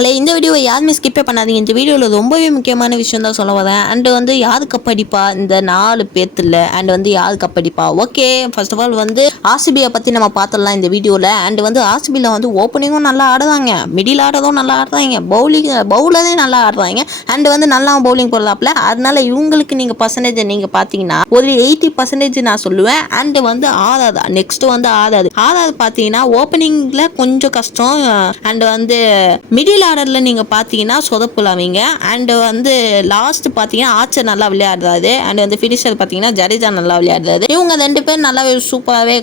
மக்களே இந்த வீடியோவை யாருமே ஸ்கிப்பே பண்ணாதீங்க. இந்த வீடியோவில் ரொம்பவே முக்கியமான விஷயம் தான் சொல்ல வரேன். அண்ட் வந்து யாரு கப்படிப்பா இந்த 4 பேர்த்துல அண்ட் வந்து யாரு கப்படிப்பா. ஓகே, ஃபர்ஸ்ட் ஆஃப் ஆல் வந்து ஆர்சிபியை பற்றி நம்ம பார்த்துடலாம் இந்த வீடியோவில். அண்ட் வந்து ஆர்சிபியில் வந்து ஓப்பனிங்கும் நல்லா ஆடுறாங்க, மிடில் ஆடுறதும் நல்லா ஆடுறாங்க, பவுலரே நல்லா ஆடுறாங்க. அண்ட் வந்து நல்லா பவுலிங் போடலாப்ல. அதனால இவங்களுக்கு நீங்கள் பர்சன்டேஜ் நீங்கள் பார்த்தீங்கன்னா ஒரு 80% நான் சொல்லுவேன். அண்ட் வந்து ஆறாது, நெக்ஸ்ட் வந்து ஆறாது பார்த்தீங்கன்னா ஓப்பனிங்கில் கொஞ்சம் கஷ்டம். அண்ட் வந்து மிடில் ஆர்டர்ல நீங்க பாத்தீங்கன்னா சொதப்புலாவீங்க. அண்ட் வந்து லாஸ்ட் பாத்தீங்கன்னா ஆர்ச்சர் நல்லா விளையாடுறாரு. அண்ட் வந்து ஃபினிஷர் பாத்தீங்கன்னா ஜடேஜா நல்லா விளையாடுறாரு. இவங்க 2 பேர் நல்லாவே சூப்பராகவே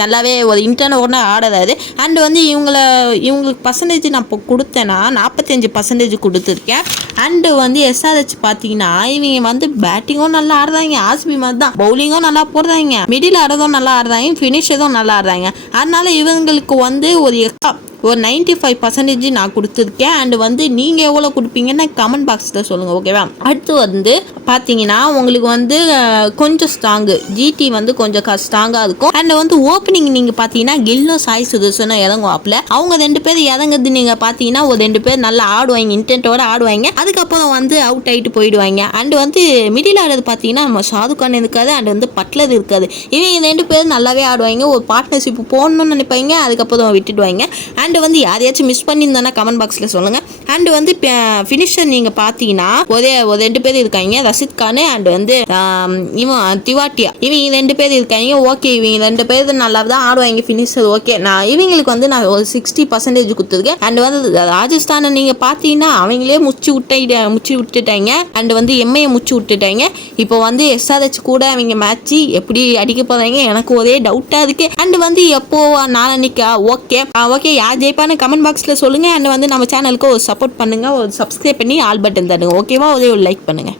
நல்லாவே ஒரு இன்டர்னோட ஆடுறாரு. அண்ட் வந்து இவங்களுக்கு பர்சன்டேஜ் நான் இப்போ கொடுத்தேன்னா 45% கொடுத்துருக்கேன். அண்ட் வந்து எஸ்ஆர்ஹெச் பார்த்தீங்கன்னா இவங்க வந்து பேட்டிங்கும் நல்லா ஆடுறாங்க, ஆர்சிபி மாதிரி தான் பவுலிங்கும் நல்லா போடுறாங்க, மிடில் ஆடுறதும் நல்லா ஆடுறாங்க, ஃபினிஷரும் நல்லா ஆடுறாங்க. அதனால இவங்களுக்கு வந்து ஒரு 95% நான் கொடுத்துருக்கேன். அண்ட் வந்து நீங்கள் எவ்வளோ கொடுப்பீங்கன்னு கமெண்ட் பாக்ஸில் சொல்லுங்கள், ஓகேவா. அடுத்து வந்து பார்த்தீங்கன்னா உங்களுக்கு வந்து கொஞ்சம் ஸ்ட்ராங்கு ஜிடி வந்து கொஞ்சம் ஸ்ட்ராங்காக இருக்கும். அண்ட் வந்து ஓப்பனிங் நீங்கள் பார்த்தீங்கன்னா கில்லும் சாய் சுதர்சனும் இறங்குவாப்பில். அவங்க 2 பேர் இறங்குறது நீங்கள் பார்த்தீங்கன்னா ஒரு 2 பேர் நல்லா ஆடுவாங்க, இன்டென்ட்டோட ஆடுவாங்க. அதுக்கப்புறம் வந்து அவுட் ஆகிட்டு போயிடுவாங்க. அண்ட் வந்து மிடில் ஆடுறது பார்த்தீங்கன்னா நம்ம ஷாருக் கான் இருக்காது, அண்ட் வந்து பட்லர் இருக்காது. இவங்க 2 பேர் நல்லாவே ஆடுவாங்க. ஒரு பார்ட்னர்ஷிப் போடணும்னு நினைப்பாங்க, அதுக்கப்புறம் விட்டுடுவாங்க. அண்ட் வந்து யாரையாச்சும் மிஸ் பண்ணியிருந்தானா கமெண்ட் பாக்ஸில் சொல்லுங்கள். அண்ட் வந்து ஃபினிஷர் நீங்கள் பார்த்தீங்கன்னா ஒரு 2 பேர் இருக்காங்க, ரஷித் கான் அண்ட் வந்து இவன் திவாட்டியா. இவங்க 2 பேர் இருக்காங்க. ஓகே, இவங்க 2 பேர் நல்லா தான் ஆடுவாங்க ஃபினிஷர். ஓகே, நான் இவங்களுக்கு வந்து நான் ஒரு 60% கொடுத்துருக்கேன். அண்ட் வந்து ராஜஸ்தானை நீங்கள் பார்த்தீங்கன்னா அவங்களே முச்சு விட்டுட்டாங்க. அண்ட் வந்து எம்ஐயை முச்சு விட்டுட்டாங்க. இப்போ வந்து எஸ்ஆர்ஹெச் கூட அவங்க மேட்ச் எப்படி அடிக்க போகிறாங்க எனக்கு ஒரே டவுட்டாக இருக்குது. அண்ட் வந்து எப்போ நாளைக்கா ஓகே யார் ஜெயிப்பான்னு கமெண்ட் பாக்ஸில் சொல்லுங்கள். அண்ட் வந்து நம்ம சேனலுக்கு ஒரு சப்போர்ட் பண்ணுங்கள், ஒரு சப்ஸ்கிரைப் பண்ணி ஆல் பட்டன் தருங்க, ஓகேவா. ஒரு லைக் பண்ணுங்கள்.